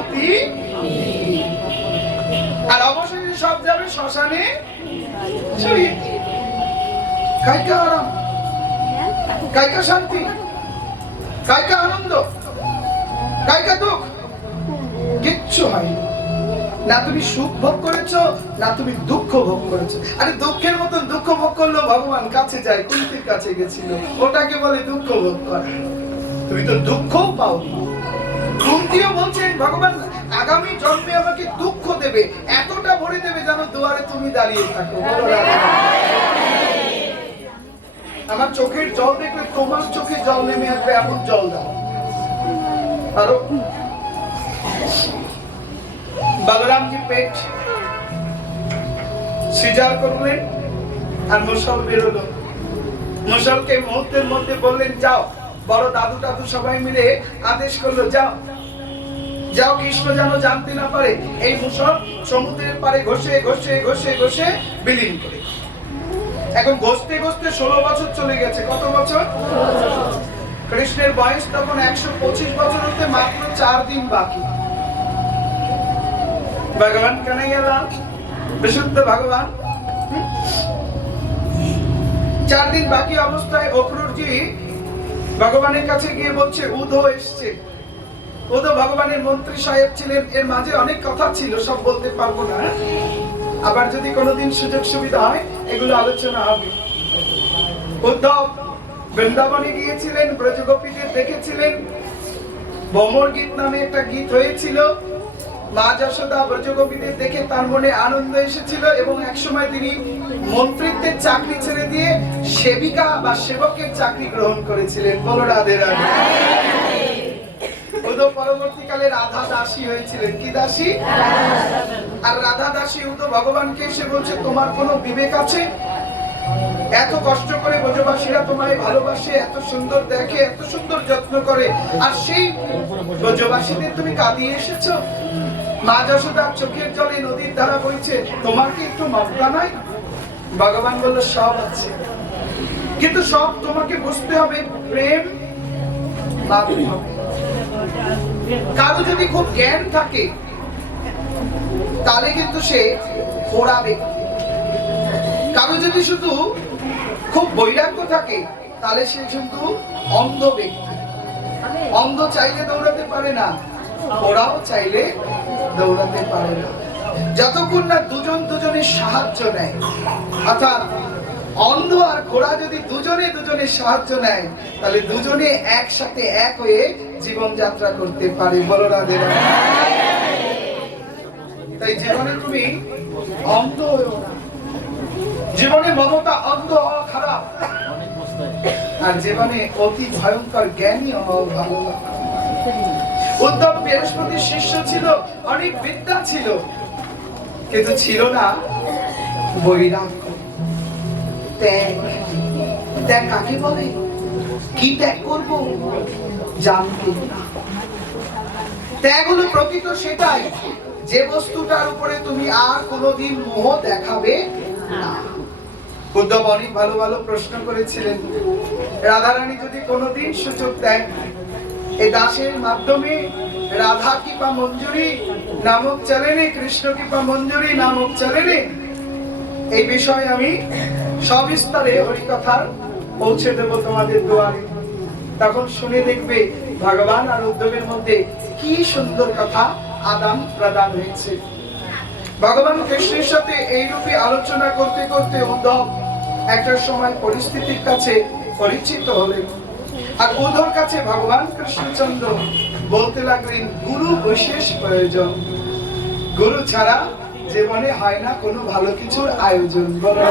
আহুতি আর অবশেষে সব যাবে শ্মশানে। কাইকা আরাম। কাইকা শান্তি। কাইকা আনন্দ। কাইকা দুঃখ। কিচ্ছু না তুমি সুখ ভোগ করেছ, না তুমি দুঃখ ভোগ করেছ। আরে দুঃখের মতন দুঃখ ভোগ করল ভগবান, কাছে যায়, কুন্তির কাছে গেছিল। ওটাকে বলে দুঃখ ভোগ করা। তুমি তো দুঃখও পাও কুন্তিও বলছেন ভগবান, আগামী জন্মে আমাকে দুঃখ দেবে, এতটা ভরে দেবে যেন দুয়ারে তুমি দাঁড়িয়ে থাকো। আমার চোখের জল দেখলে, তোমার চোখে জল নেমে আসবে, এমন জল দাও। আরও। বলরাম কি পেট সিজার করলেন আর মুসল বেরোলো। মুসলকে মুহূর্তের মধ্যে বললেন, যাও। বড় দাদু টাদু সবাই মিলে আদেশ করল, যাও যাও কৃষ্ণ যেন জানতে না পারে। এই মুসল সমুদ্রের পারে ঘষে ঘষে ঘষে ঘষে বিলীন করে। এখন ঘষতে ঘষতে ষোলো বছর চলে গেছে। কত বছর? কৃষ্ণের বয়স তখন একশো পঁচিশ বছর হতে মাত্র চার দিন বাকি। ভগবান কানাইয়ালাল, বিশুদ্ধ ভগবান। চার দিন বাকি অবস্থায় অক্রুরজি ভগবানের কাছে গিয়ে বলছে, উধো এসছে। উধো ভগবানের মন্ত্রী সাহেব ছিলেন। এর মাঝে অনেক কথা ছিল, সব বলতে পারব না আবার যদি কোনোদিন সুযোগ সুবিধা হয়, এগুলো আলোচনা হবে। উদ্ধব বৃন্দাবনে গিয়েছিলেন, ব্রজগোপীদের দেখেছিলেন। ভ্রমর গীত নামে একটা গীত হয়েছিল। মা যশোদা ব্রজগোপীদের দেখে তার মনে আনন্দ এসেছিল এবং একসময় তিনি মন্ত্রিত্বের চাকরি ছেড়ে দিয়ে সেবিকা বা সেবকের চাকরি গ্রহণ করেছিলেন। বলো রাধে রাধে। পরবর্তীকালে রাধা দাসী হয়েছিলেন। কি দাসী? আর রাধা দাসী উদো ভগবানকে এসে বলছে, তোমার কোনো বিবেক আছে? এত কষ্ট করে ব্রজবাসীরা তোমায় ভালোবাসে, এত সুন্দর দেখে, এত সুন্দর যত্ন করে, আর সেই ব্রজবাসীদের তুমি কাঁদিয়ে এসেছ? মা চোখের জলে নদীর ধারা বইছে, তোমার কি একটু মমতা নাই? ভগবান বলল, সব আছে। কিন্তু সব তোমাকে বুঝতে হবে, প্রেম কারও যদি খুব জ্ঞান থাকে, তাহলে কিন্তু সে ব্যক্তি কারও যদি শুধু খুব বৈরাগ্য থাকে, তাহলে সে কিন্তু অন্ধ ব্যক্তি। অন্ধ চাইলে দৌড়াতে পারে না। ওরাও চাইলে দৌড়াতে পারে না যতক্ষণ না দুজন দুজনের সাহায্য নেয়, অর্থাৎ অন্ধ আর ঘোড়া যদি দুজনে দুজনের সাহায্য নেয়, তাহলে দুজনে একসাথে এক হয়ে জীবনযাত্রা করতে পারে বলো রাধে রাধে। তাই জীবনে তুমি অন্ধ হয়েও জীবনে মমতা অন্ধ হওয়া খারাপ আর জীবনে অতি ভয়ঙ্কর জ্ঞানী হওয়া ভালো। উদ্ধব বৃহস্পতির শিষ্য ছিল, অনেক বিদ্যা ছিল। কিন্তু ছিল না বৈরাগ্য। ত্যাগ। ত্যাগ কাকে বলে? কি ত্যাগ করব? জানতে না। ত্যাগ হলো প্রকৃত সেটাই। যে বস্তুটার উপরে তুমি আর কোনোদিন মোহ দেখাবে না। উদ্ধব অনেক ভালো ভালো প্রশ্ন করেছিলেন। রাধারানী যদি কোনোদিন সুযোগ দেন এই দাসের মাধ্যমে রাধা কিপা মঞ্জুরি, নামক চ্যানেলে, কৃষ্ণ কিপা মঞ্জুরি নামক চ্যানেলে এই বিষয়ে আমি সবিস্তারে হরিকথার পৌঁছে দেব তোমাদের দুয়ারে। তখন শুনে দেখবে ভগবান আর উদ্ধবের মধ্যে কি সুন্দর কথা আদান প্রদান হয়েছে। ভগবান কৃষ্ণের সাথে এই রূপে আলোচনা করতে করতে উদ্ধব একটা সময় পরিস্থিতির কাছে পরিচিত হলেন। আর ওদের কাছে ভগবান কৃষ্ণচন্দ্র বলতে লাগলেন, গুরু বিশেষ প্রয়োজন গুরু ছাড়া জীবনে হয় না কোনো ভালো কিছুর আয়োজন বলা।